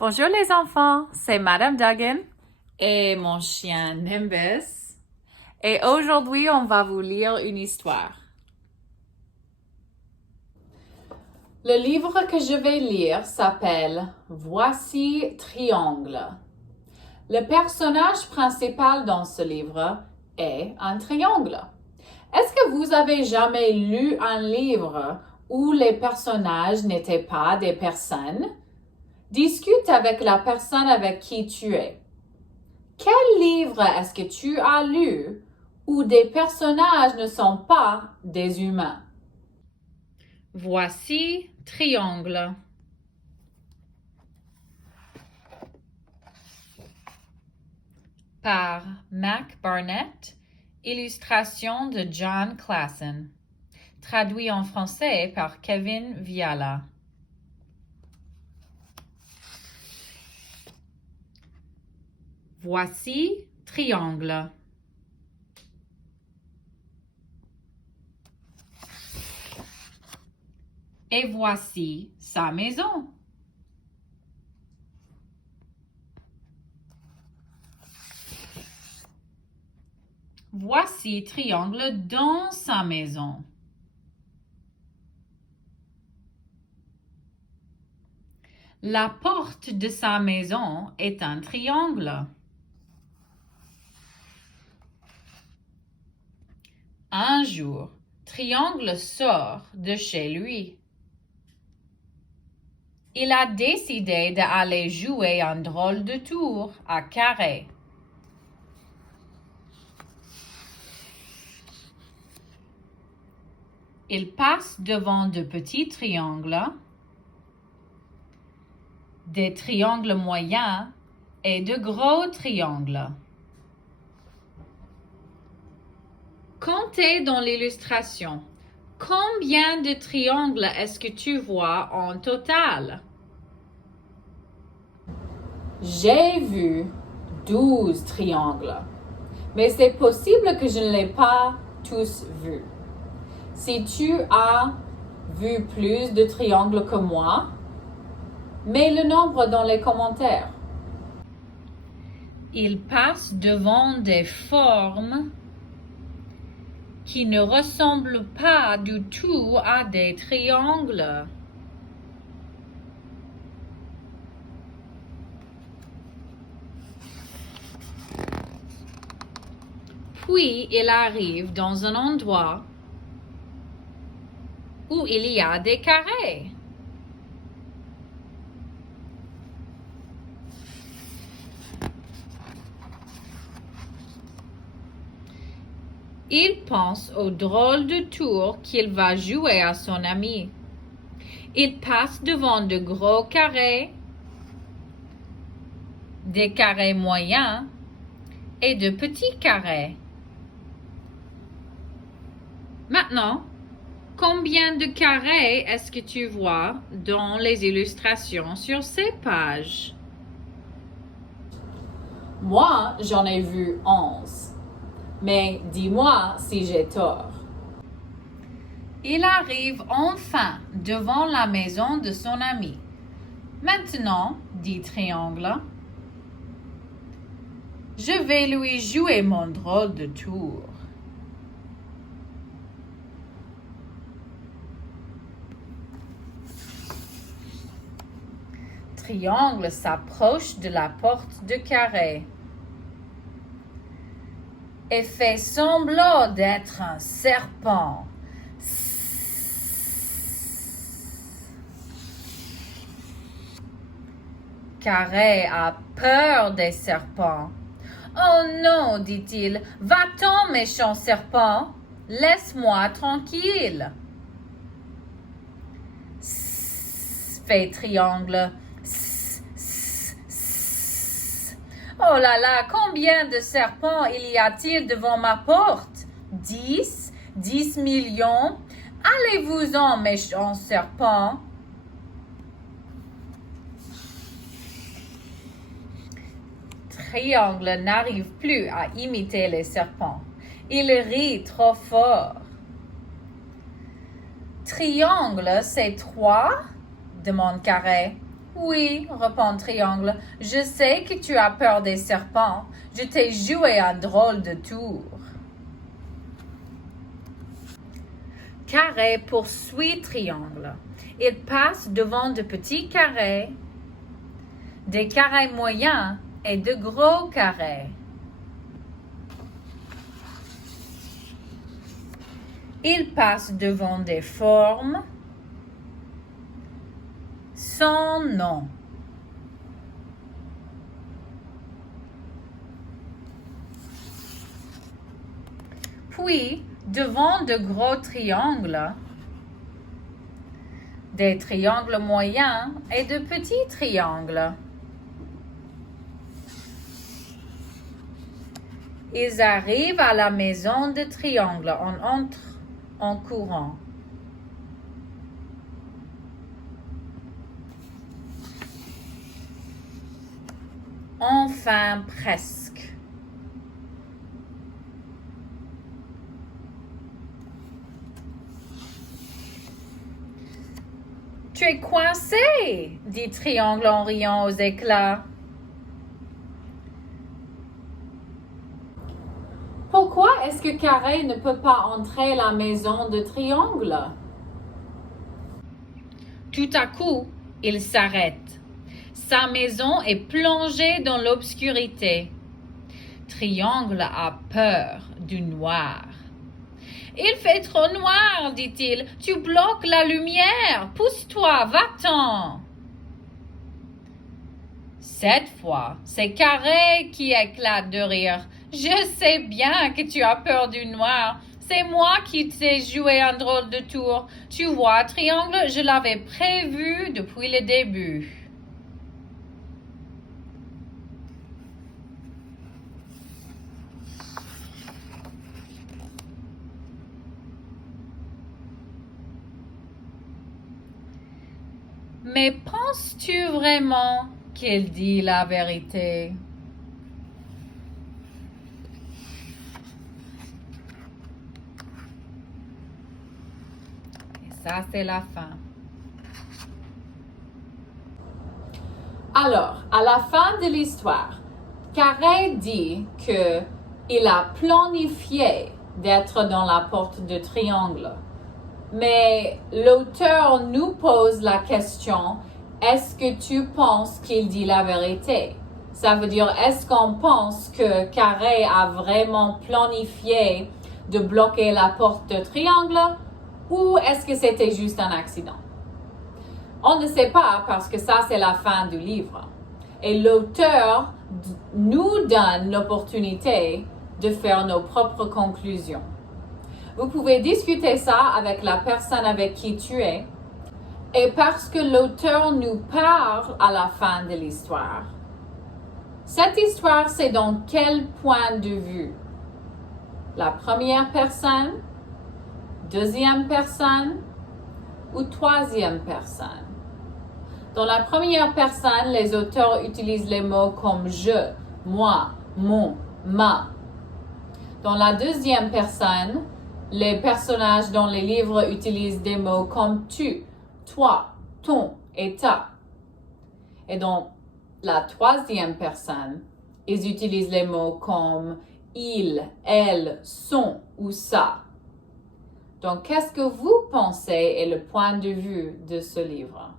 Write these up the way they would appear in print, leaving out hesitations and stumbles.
Bonjour les enfants, c'est Madame Duggan et mon chien Nimbus. Et aujourd'hui, on va vous lire une histoire. Le livre que je vais lire s'appelle Voici Triangle. Le personnage principal dans ce livre est un triangle. Est-ce que vous avez jamais lu un livre où les personnages n'étaient pas des personnes? Discute avec la personne avec qui tu es. Quel livre est-ce que tu as lu où des personnages ne sont pas des humains? Voici Triangle. Par Mac Barnett, illustration de John Klassen. Traduit en français par Kevin Viala. Voici Triangle. Et voici sa maison. Voici Triangle dans sa maison. La porte de sa maison est un triangle. Un jour, Triangle sort de chez lui. Il a décidé d'aller jouer un drôle de tour à carré. Il passe devant de petits triangles, des triangles moyens et de gros triangles. Comptez dans l'illustration. Combien de triangles est-ce que tu vois en total? J'ai vu 12 triangles, mais c'est possible que je ne les pas tous vus. Si tu as vu plus de triangles que moi, mets le nombre dans les commentaires. Il passe devant des formes qui ne ressemblent pas du tout à des triangles. Puis il arrive dans un endroit où il y a des carrés. Il pense au drôle de tour qu'il va jouer à son ami. Il passe devant de gros carrés, des carrés moyens et de petits carrés. Maintenant, combien de carrés est-ce que tu vois dans les illustrations sur ces pages? Moi, j'en ai vu 11. Mais dis-moi si j'ai tort. Il arrive enfin devant la maison de son ami. Maintenant, dit Triangle, je vais lui jouer mon drôle de tour. Triangle s'approche de la porte de carré et fait semblant d'être un serpent. Carré a peur des serpents. Oh non, dit-il, va-t'en, méchant serpent, laisse-moi tranquille. Fait Triangle. Oh là là, combien de serpents il y a-t-il devant ma porte? 10? 10 millions? Allez-vous-en, méchant serpent. Triangle n'arrive plus à imiter les serpents. Il rit trop fort. Triangle, c'est 3? Demande Carré. Oui, répond Triangle, je sais que tu as peur des serpents. Je t'ai joué un drôle de tour. Carré poursuit Triangle. Il passe devant de petits carrés, des carrés moyens et de gros carrés. Il passe devant des formes sans nom. Puis, devant de gros triangles, des triangles moyens et de petits triangles. Ils arrivent à la maison de Triangle. On entre en courant. Enfin, presque. Tu es coincé, dit Triangle en riant aux éclats. Pourquoi est-ce que Carré ne peut pas entrer à la maison de Triangle? Tout à coup, il s'arrête. Sa maison est plongée dans l'obscurité. Triangle a peur du noir. Il fait trop noir, dit-il. Tu bloques la lumière. Pousse-toi, va-t'en. Cette fois, c'est Carré qui éclate de rire. Je sais bien que tu as peur du noir. C'est moi qui t'ai joué un drôle de tour. Tu vois, Triangle, je l'avais prévu depuis le début. Mais penses-tu vraiment qu'il dit la vérité? Et ça, c'est la fin. Alors, à la fin de l'histoire, Carré dit qu'il a planifié d'être dans la porte de Triangle. Mais l'auteur nous pose la question, est-ce que tu penses qu'il dit la vérité? Ça veut dire, est-ce qu'on pense que Carré a vraiment planifié de bloquer la porte de Triangle ou est-ce que c'était juste un accident? On ne sait pas parce que ça, c'est la fin du livre. Et l'auteur nous donne l'opportunité de faire nos propres conclusions. Vous pouvez discuter ça avec la personne avec qui tu es. Et parce que l'auteur nous parle à la fin de l'histoire. Cette histoire, c'est dans quel point de vue? La première personne, deuxième personne ou troisième personne? Dans la première personne, les auteurs utilisent les mots comme je, moi, mon, ma. Dans la deuxième personne, les personnages dans les livres utilisent des mots comme tu, toi, ton et ta. Et dans la troisième personne, ils utilisent les mots comme il, elle, son ou ça. Donc, qu'est-ce que vous pensez est le point de vue de ce livre?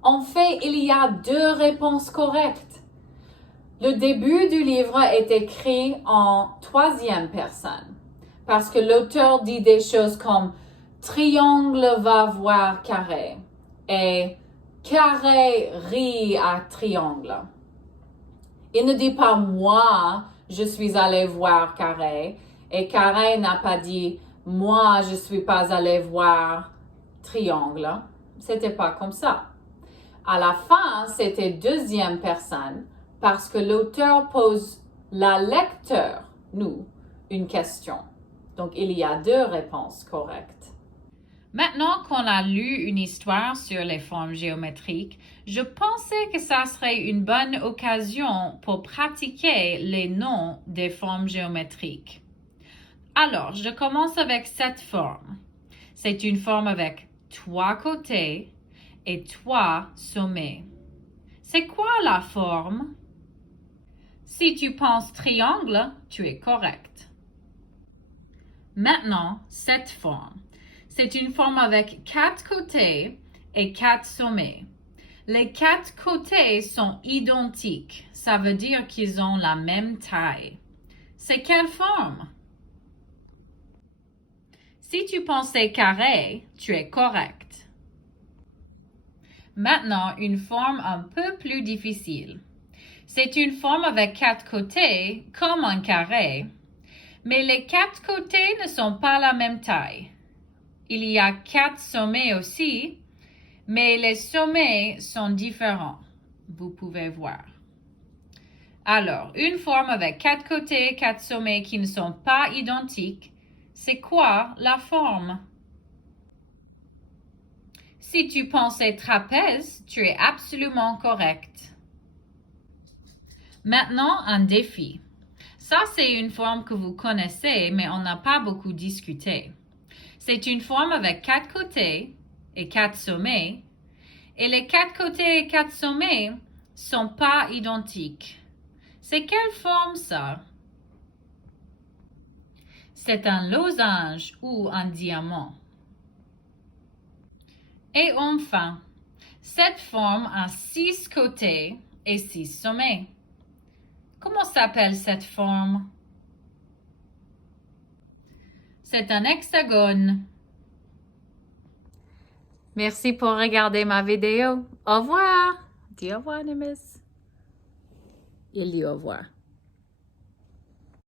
En fait, il y a deux réponses correctes. Le début du livre est écrit en troisième personne parce que l'auteur dit des choses comme Triangle va voir Carré et Carré rit à Triangle. Il ne dit pas moi, je suis allé voir Carré et Carré n'a pas dit moi, je suis pas allé voir Triangle. C'était pas comme ça. À la fin, c'était deuxième personne parce que l'auteur pose la lecteur, nous, une question. Donc, il y a deux réponses correctes. Maintenant qu'on a lu une histoire sur les formes géométriques, je pensais que ça serait une bonne occasion pour pratiquer les noms des formes géométriques. Alors, je commence avec cette forme. C'est une forme avec trois côtés et 3 sommets. C'est quoi la forme? Si tu penses triangle, tu es correct. Maintenant, cette forme. C'est une forme avec 4 côtés et 4 sommets. Les 4 côtés sont identiques. Ça veut dire qu'ils ont la même taille. C'est quelle forme? Si tu pensais carré, tu es correct. Maintenant, une forme un peu plus difficile. C'est une forme avec 4 côtés, comme un carré, mais les 4 côtés ne sont pas la même taille. Il y a 4 sommets aussi, mais les sommets sont différents. Vous pouvez voir. Alors, une forme avec 4 côtés, 4 sommets qui ne sont pas identiques, c'est quoi la forme? Si tu pensais trapèze, tu es absolument correct. Maintenant, un défi. Ça, c'est une forme que vous connaissez, mais on n'a pas beaucoup discuté. C'est une forme avec 4 côtés et 4 sommets, et les 4 côtés et 4 sommets sont pas identiques. C'est quelle forme ça? C'est un losange ou un diamant. Et enfin, cette forme a 6 côtés et 6 sommets. Comment s'appelle cette forme? C'est un hexagone. Merci pour regarder ma vidéo. Au revoir. Dis au revoir, Nemes. Il dit au revoir.